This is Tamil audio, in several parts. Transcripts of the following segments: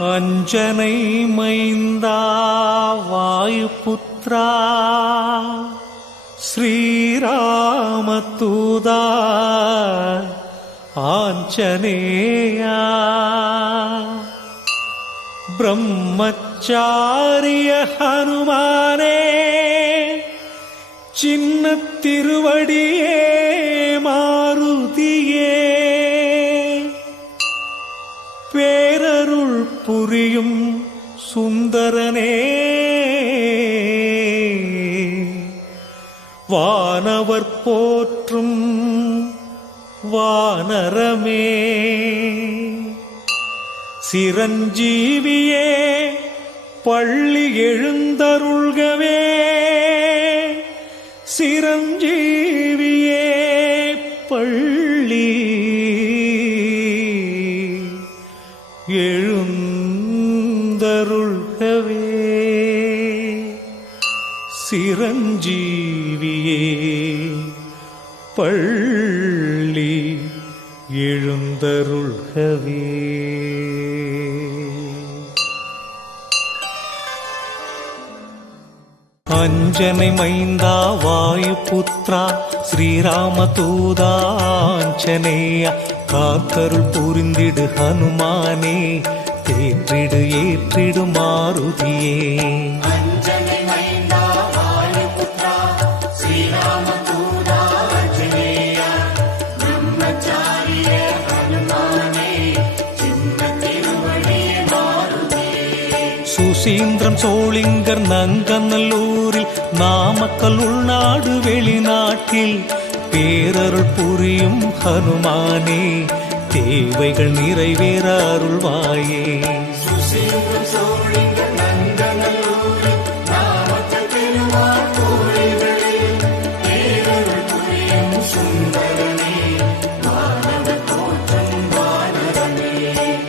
அஞ்சனை மைந்தா வாயுபுத்ரா. ஸ்ரீராமதூதா ஆஞ்சனேயா. பிரம்மச்சாரிய ஹனுமானே சின்ன திருவடியே மாருதி. புரியும் சுந்தரனே. வானவர் போற்றும் வானரமே. சிரஞ்சீவியே பள்ளி எழுந்தருள்கவே. சிரஞ்சீவியே பள்ளி சிரஞ்சீவியே பள்ளி எழுந்தருள்கவே. அஞ்சனை மைந்தா வாயு வாயுபுத்ரா ஸ்ரீராம தூதாஞ்சனேயா காத்தருள் புரிந்திடு ஹனுமானே தேற்றிடு ஏற்றிடு மாருதியே. சுசீந்திரம் சோளிங்கர் நங்கநல்லூரில் நாமக்கல் உள்நாடு வெளிநாட்டில். பேரருள் புரியும் ஹனுமானே தேவைகள் நிறைவேற அருள்வாயே. சுசீந்திரம் சோழிங்க நந்தநல்லூரில் நாமக்கல் திருவார் கோயில்களில் பேரருள் புரியும் சுந்தரனே வானவர் தோற்றம் வானரமே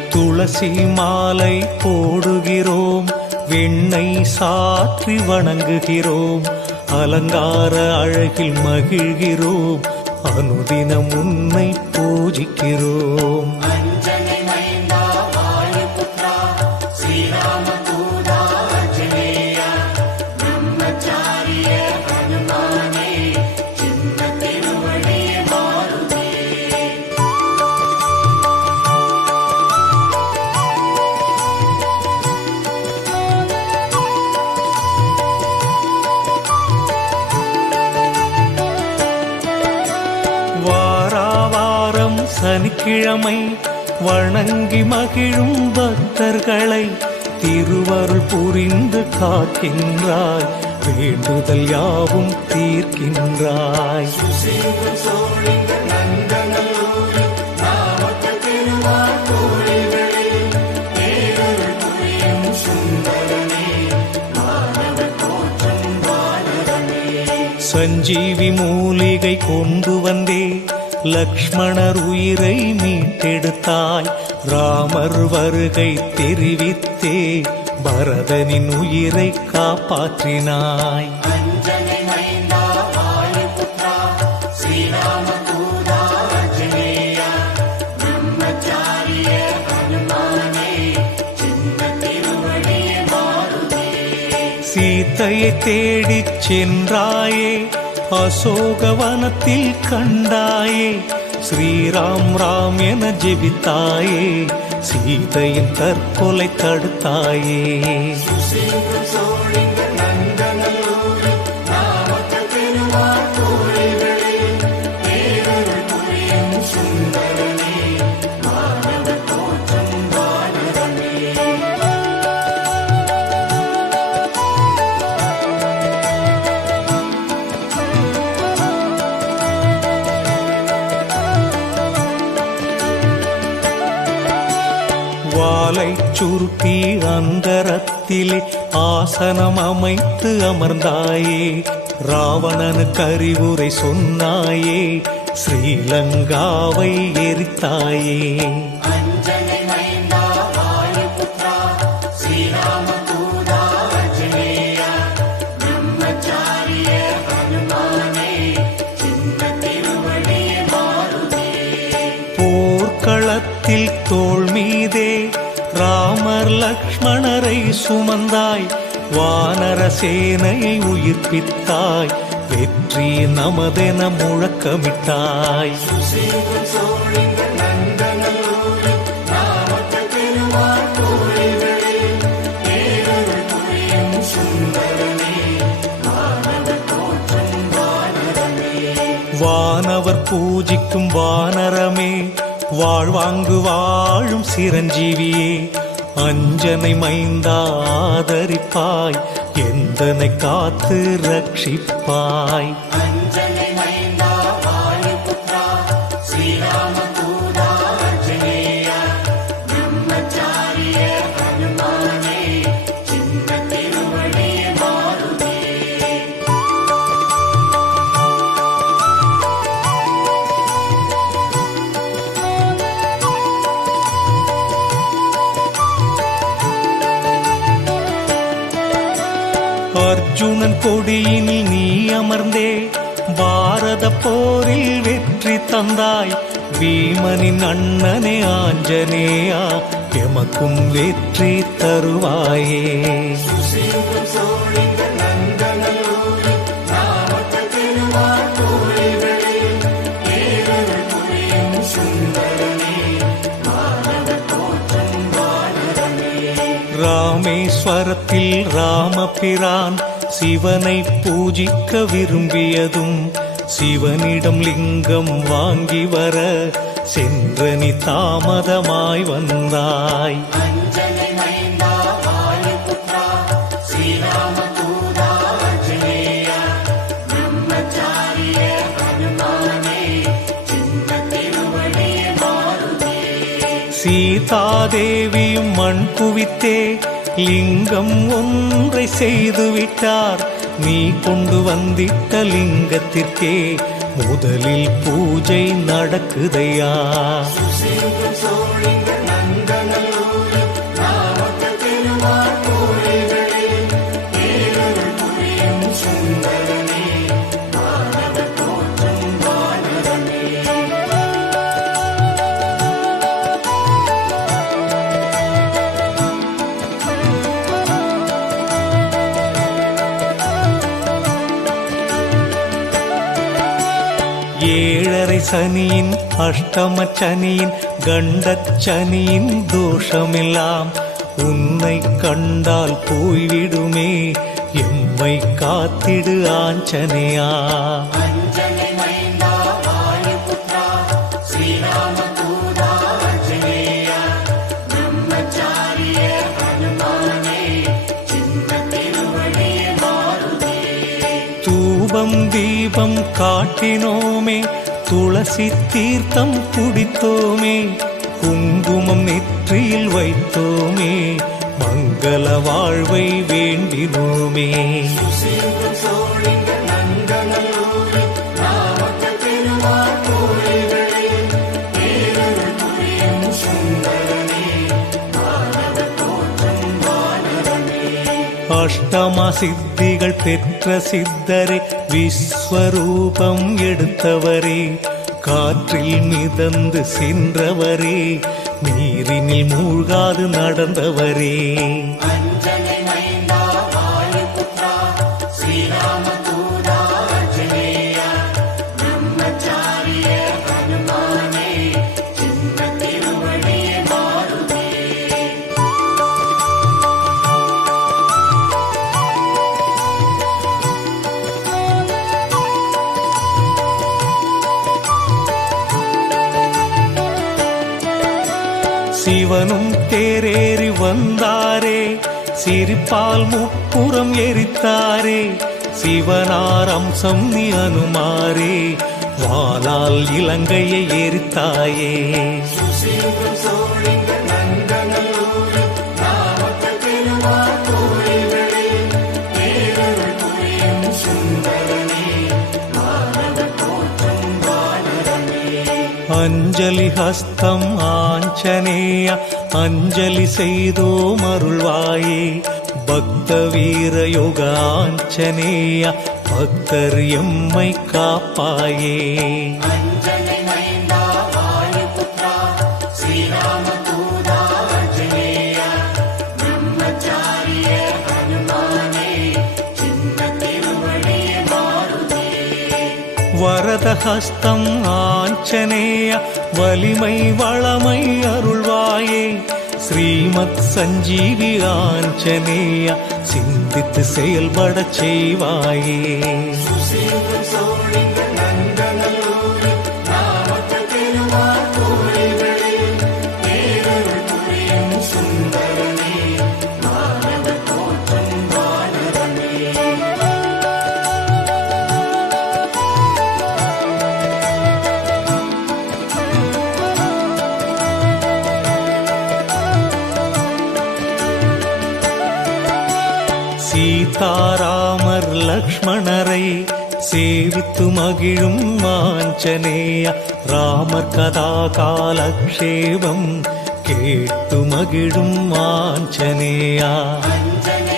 துளசி மாலை போடுகிறோம். வெண்ணெய் சாற்றி வணங்குகிறோம் அலங்கார அழகில் மகிழ்கிறோம் அனுதினம் உன்னை பூஜிக்கிறோம். கிழமை வணங்கி மகிழும் பக்தர்களை திருவருள் புரிந்து காக்கின்றாய். வேண்டுதல் யாவும் தீர்க்கின்றாய். சஞ்சீவி மூலிகை கொண்டு வந்தே. லக்ஷ்மணர் உயிரை மீட்டெடுத்தாய். ராமர் வருகை தெரிவித்தே பரதனின் உயிரை காப்பாற்றினாய். சீத்தையை தேடிச் சென்றாயே அசோகவனத்தில் கண்டாயே ஸ்ரீராம் ராம் என ஜெபித்தாயே சீதையின் தற்கொலை தடுத்தாயே ஆசனம் அமைத்து அமர்ந்தாயே. ராவணனுக்கு அறிவுரை சொன்னாயே. ஸ்ரீலங்காவை எரித்தாயே. அஞ்சனை போர்க்களத்தில் மீதே ராமர் லக்ஷ்மணரை சுமந்தாய். வானர சேனையை உயிர்ப்பித்தாய். வெற்றி நமதென முழக்கமிட்டாய். வானவர் பூஜிக்கும் வானரமே வாழ்வாங்கு வாழும் சிரஞ்சீவியே அஞ்சனை மைந்தா ஆதரிப்பாய் எந்தனை காத்து ரட்சிப்பாய். அர்ஜுனன் கொடியினில் நீ அமர்ந்தே. பாரத போரில் வெற்றி தந்தாய். பீமனின் அண்ணனே ஆஞ்சனேயா எமக்கும் வெற்றி தருவாயே. ராமேஸ்வரத்தில் ராமபிரான் சிவனை பூஜிக்க விரும்பியதும் சிவனிடம் லிங்கம் வாங்கி வர சென்றனி தாமதமாய் வந்தாய். சீதாதேவியும் மண் குவித்தே லிங்கம் ஒன்றை செய்துவிட்டார். நீ கொண்டு வந்திட்ட லிங்கத்திற்கே முதலில் பூஜை நடக்குதையா? ஏழரை சனியின் அஷ்டம சனியின் கண்டச் சனியின் தோஷமெல்லாம் உன்னை கண்டால் போய்விடுமே. எம்மை காத்திடு ஆஞ்சனையா தூபம் தீபம் காட்டினோமே. துளசி தீர்த்தம் குடித்தோமே குங்குமம் நெற்றியில் வைத்தோமே மங்கள வாழ்வை வேண்டினோமே. அஷ்டமா சித்திகள் பெற்ற சித்தரே விஸ்வரூபம் எடுத்தவரே காற்றில் மிதந்து சென்றவரே நீரினில் மூழ்காது நடந்தவரே. சிவனும் தேரேறி வந்தாரே. சிரிப்பால் முப்புறம் எரித்தாரே. சிவனார் அம்சம் நீ அனுமாரே. வானால் இலங்கையை எரித்தாயே. அஞ்சலி ஹஸ்தம் ஆஞ்சநேய அஞ்சலி செய்தோம் அருள்வாயே. பக்த வீர யோக ஆஞ்சநேய பக்தர் எம்மை காப்பாயே. வரதஹஸ்தம் ஆஞ்சநேய வலிமை வளமை அருள்வாயே. ஸ்ரீமத் சஞ்சீவி ஆஞ்சநேய சிந்தித்து செயல்படச் செய்வாயே. நினைத்து மகிழும் வாஞ்சனேய. ராமர் கதா காலக்ஷேபம் கேட்டு மகிழும் வாஞ்சனேயா. அஞ்சனை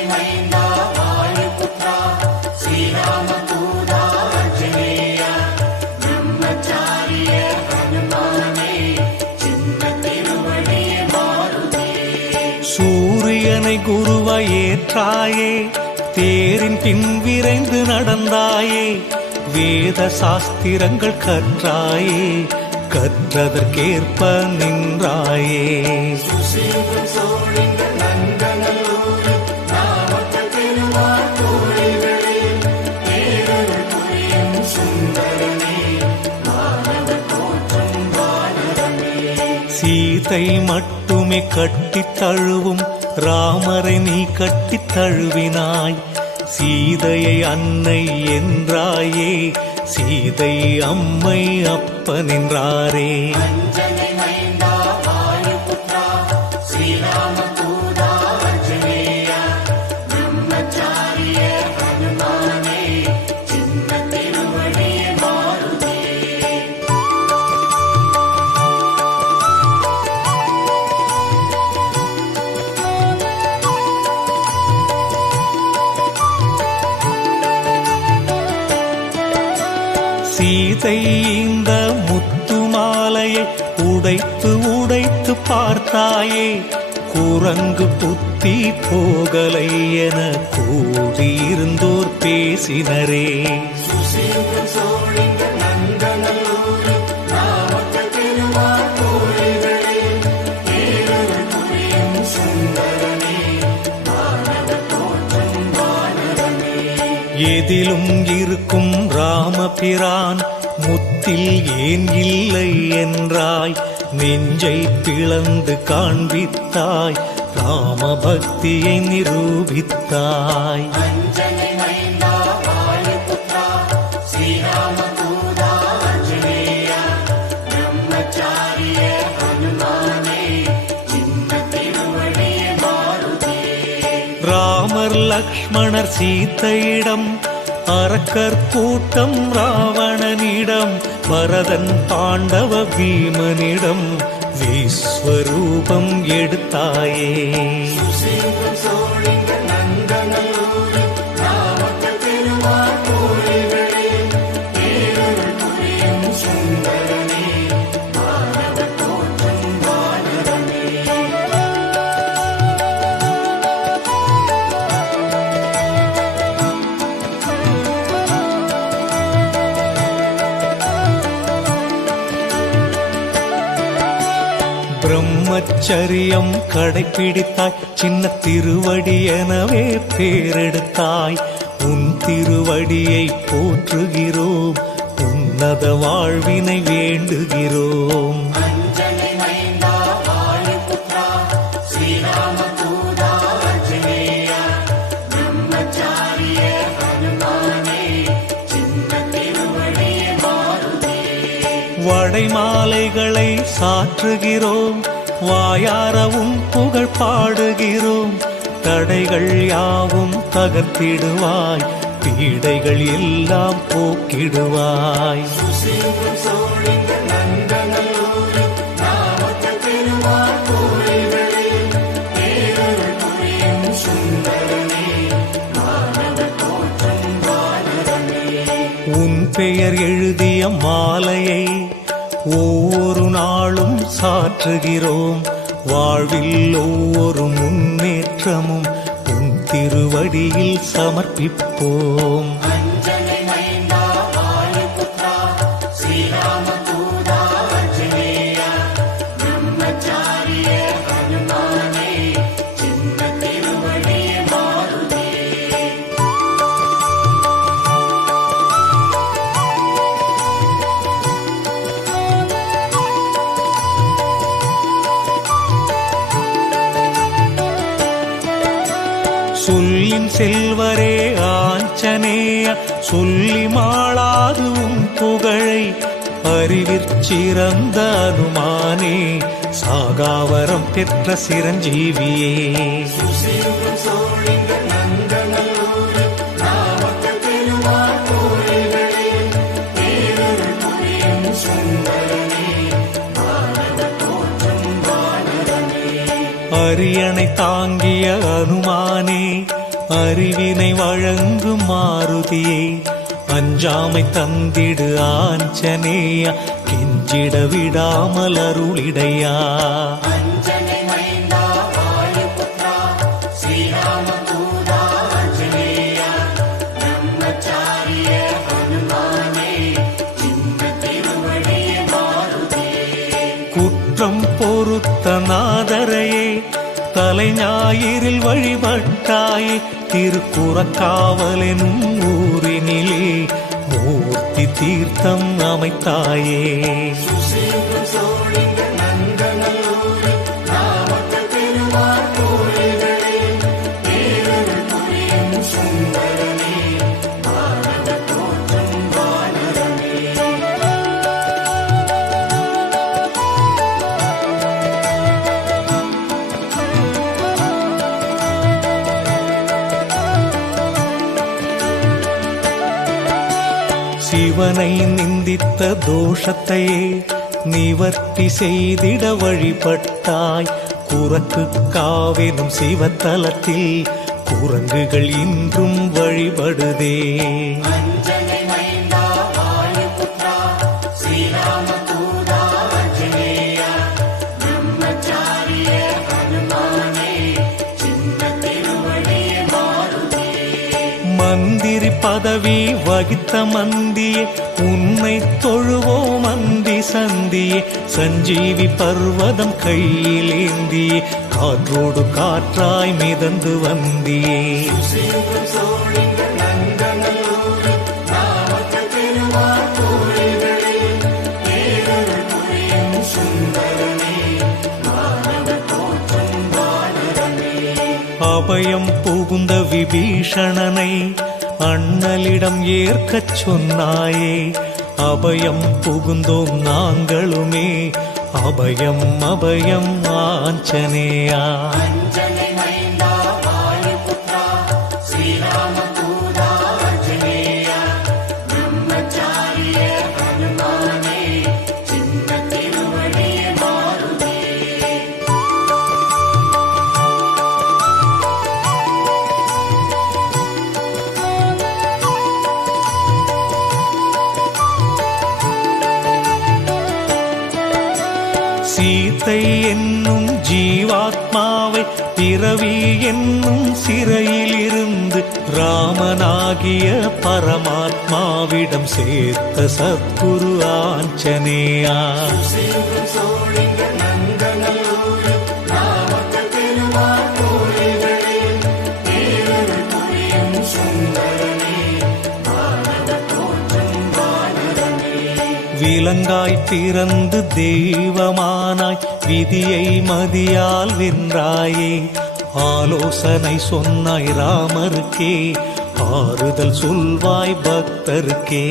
சூரியனை ஏற்றாயே தேரின் பின் விரைந்து நடந்தாயே வேத சாஸ்திரங்கள் கற்றாயே கற்றதற்கேற்ப நின்றாயே. சீதை மட்டுமே கட்டித் தழுவும் ராமரை நீ கட்டித் தழுவினாய். சீதையை அன்னை என்றாயே சீதை அம்மை அப்பனின்றாரே. அஞ்சனை இந்த முத்து மாலையை உடைத்து உடைத்து பார்த்தாயே குரங்கு புத்தி போகலை என கூடியிருந்தோர் பேசினரே. எதிலும் இருக்கும் ராமபிரான் முத்தில் ஏன் இல்லை என்றாய்? நெஞ்சை பிளந்து காண்பித்தாய். ராம பக்தியை நிரூபித்தாய். ராமர் லக்ஷ்மணர் சீத்தையிடம் அரக்கர் கூட்டம் ராவணனிடம் பரதன் பாண்டவ பீமனிடம் விஸ்வரூபம் எடுத்தாயே. பிரம்மச்சரியம் கடைப்பிடித்தாய். சின்ன திருவடி எனவே பேரெடுத்தாய். உன் திருவடியை போற்றுகிறோம். உன்னத வாழ்வினை வேண்டுகிறோம். வடை மாலைகளை சாற்றுகிறோம். வாயாரவும் புகழ் பாடுகிறோம். தடைகள் யாவும் தகர்த்திடுவாய். பீடைகள் எல்லாம் போக்கிடுவாய். உன் பெயர் எழுதிய மாலையை ஒவ்வொரு சாற்றுகிறோம். வாழ்வில் ஒவ்வொரு முன்னேற்றமும் உன் திருவடியில் சமர்ப்பிப்போம். சொல்லி மாளாது உன் புகழை. அறிவிற்சிறந்த அனுமானே சாகாவரம் பெற்ற சிரஞ்சீவியே. அரியணை தாங்கிய அனுமானே. அறிவினை வழங்கும் மாருதியை அஞ்சாமை தந்திடு ஆஞ்சனேயா கெஞ்சிட விடாமல் அருளிடையா. குற்றம் பொறுத்த நாதரையே தலை ஞாயிறில் வழிபட்டாயே திருக்குறக்காவலெனும் ஊரினிலே மூர்த்தி தீர்த்தம் அமைத்தாயே. நிந்தித்த தோஷத்தை நிவர்த்தி செய்திட வழிபட்டாய். குரக்கு காவெனும் சிவத்தலத்தில் குரங்குகள் இன்றும் வழிபடுதே. பதவி வகித்த மந்தியே உன்னை தொழுவோ மந்தி சந்தியே சஞ்சீவி பர்வதம் கையிலேந்தியே காற்றோடு காற்றாய் மிதந்து வந்தியே. அபயம் புகுந்த விபீஷணனை அண்ணலிடம் ஏற்கச் சொன்னாயே அபயம் புகுந்தோம் நாங்களுமே அபயம் அபயம் ஆஞ்சனேயா சீத்தை என்னும் ஜீவாத்மாவை பிறவி என்னும் சிறையிலிருந்து ராமனாகிய பரமாத்மாவிடம் சேர்த்த சத்குரு ஆஞ்சனேயா விலங்காய் பிறந்து தெய்வமானாய் விதியை மதியால் வென்றாயே ஆலோசனை சொன்னாய் ராமருக்கே. ஆறுதல் சொல்வாய் பக்தருக்கே.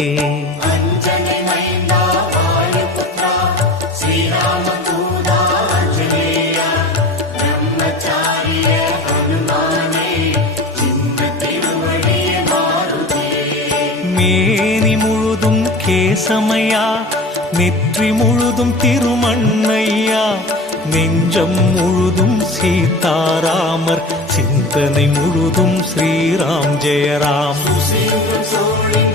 மேனி முழுதும் கேசமையா. நெற்றி முழுதும் திருமண்ணையா நெஞ்சம் முழுதும் சீதாராமர் சிந்தனை முழுதும் ஸ்ரீராம் ஜெயராம். சோழி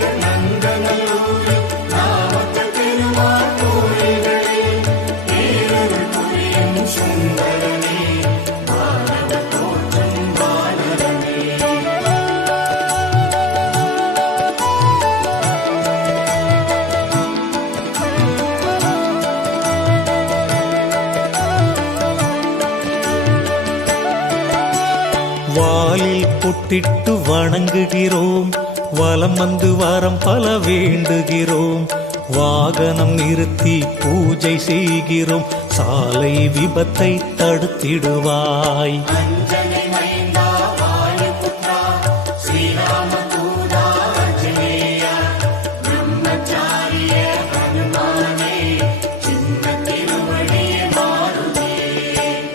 வாலில் பொட்டிட்டு வணங்குகிறோம். வலம் வந்து வாரம் பல வேண்டுகிறோம். வாகனம் நிறுத்தி பூஜை செய்கிறோம். சாலை விபத்தை தடுத்திடுவாய்.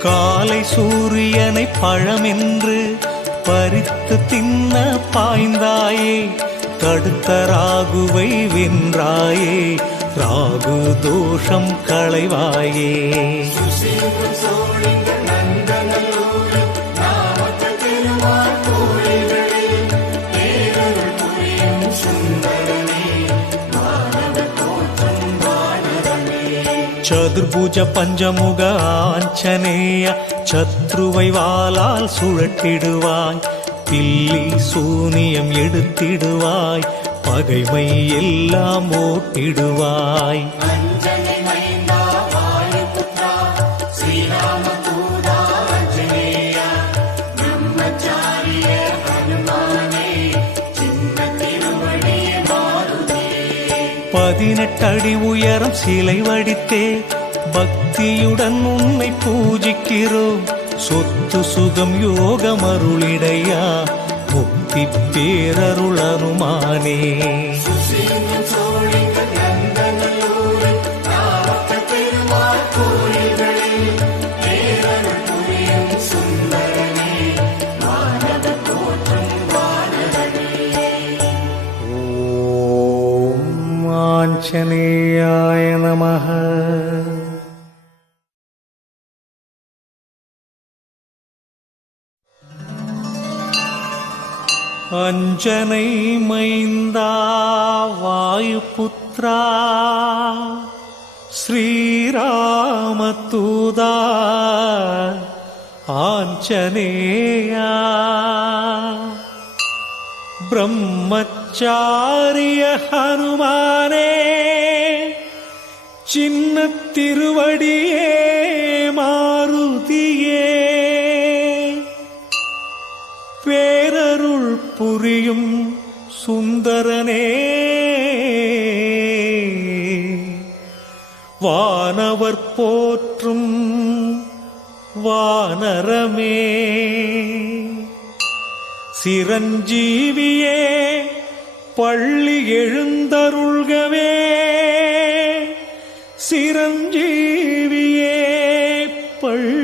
காலை சூரியனை பழமென்று பறித்து தின்ன பாய்ந்தாயே தடுத்த ராகுவை வென்றாயே ராகு தோஷம் களைவாயே. சுசீந்திரம் சோழிங்க நந்தநல்லூரில் சத்ருவை வாளால் சுழட்டிடுவாய் பில்லி சூனியம் எடுத்திடுவாய் பகைமை எல்லாம் ஓட்டிடுவாய். பதினெட்டடி உயரம் சிலை வடித்தே பக்தியுடன் உன்னை பூஜிக்கிறோம். சொத்து சுகம் யோகம் அருளிடையா முக்தி பேரருள் அனுமானே அஞ்சனை மைந்தா வாயுபுத்ரா. ஸ்ரீராமதூதா ஆஞ்சனேயா பிரம்மச்சாரிய ஹனுமானே சின்ன திருவடியே. புரியும் சுந்தரனே. வானவர் போற்றும் வானரமே. சிரஞ்சீவியே பள்ளி எழுந்தருள்கவே. சிரஞ்சீவியே பள்ளி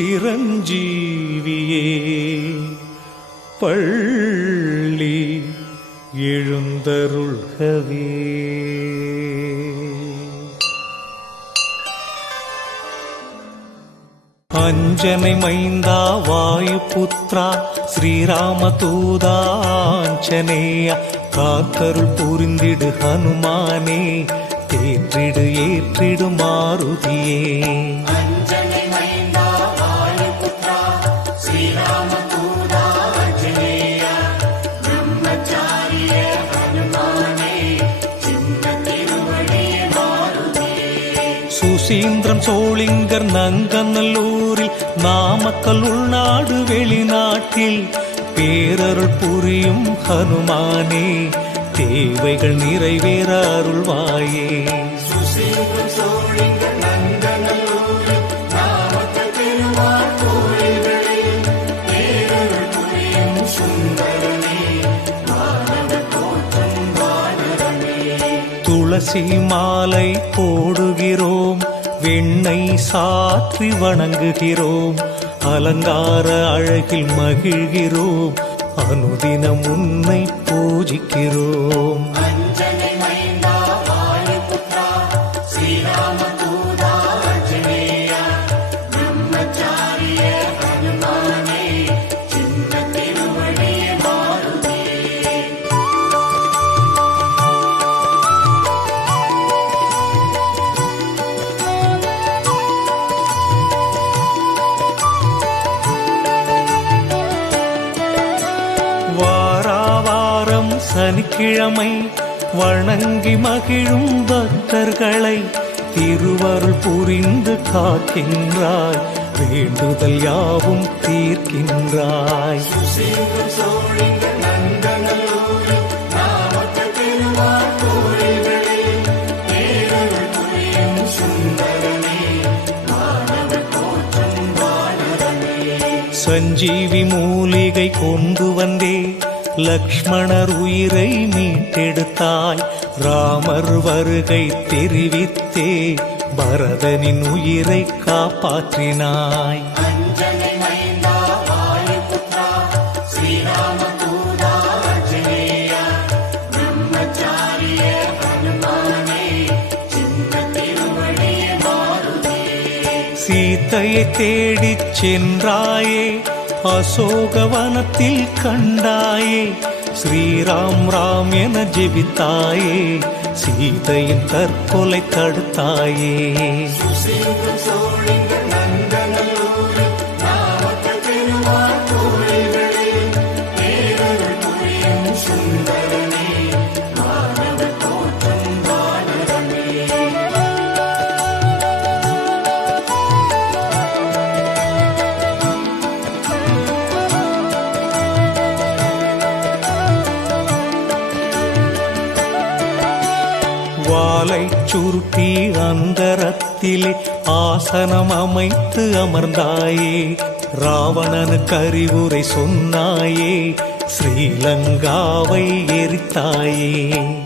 சிரஞ்சீவியே பள்ளி எழுந்தருள்கவே. அஞ்சனை மைந்தா வாயு வாயுபுத்ரா ஸ்ரீராம தூதாஞ்சனேயா காத்தருள் புரிந்திடு ஹனுமானே தேற்றிடு ஏற்றிடு மாருதியே. நங்கநல்லூரில் நாமக்கல் உள்நாடு வெளிநாட்டில். பேரருள் புரியும் ஹனுமானே தேவைகள் நிறைவேற அருள்வாயே. துளசி மாலை போடுகிறோம் வெண்ணை சாற்றி வணங்குகிறோம். அலங்கார அழகில் மகிழ்கிறோம். அனுதினம் உன்னை பூஜிக்கிறோம். சனிக்கிழமை வணங்கி மகிழும் பக்தர்களை திருவருள் புரிந்து காக்கின்றாய். வேண்டுதல் யாவும் தீர்க்கின்றாய். சஞ்சீவி மூலிகை கொண்டு வந்தே. லக்ஷ்மணர் உயிரை மீட்டெடுத்தாய். ராமர் வருகை தெரிவித்தே பரதனின் உயிரை காப்பாற்றினாய். சீத்தையை தேடிச் சென்றாயே அசோகவனத்தில் கண்டாயே ஸ்ரீராம் ராம் என ஜெபித்தாயே சீதையின் தற்கொலை தடுத்தாயே சுருட்டி அந்தரத்திலே ஆசனம் அமைத்து அமர்ந்தாயே. ராவணனுக்கு அறிவுரை சொன்னாயே. ஸ்ரீலங்காவை எரித்தாயே.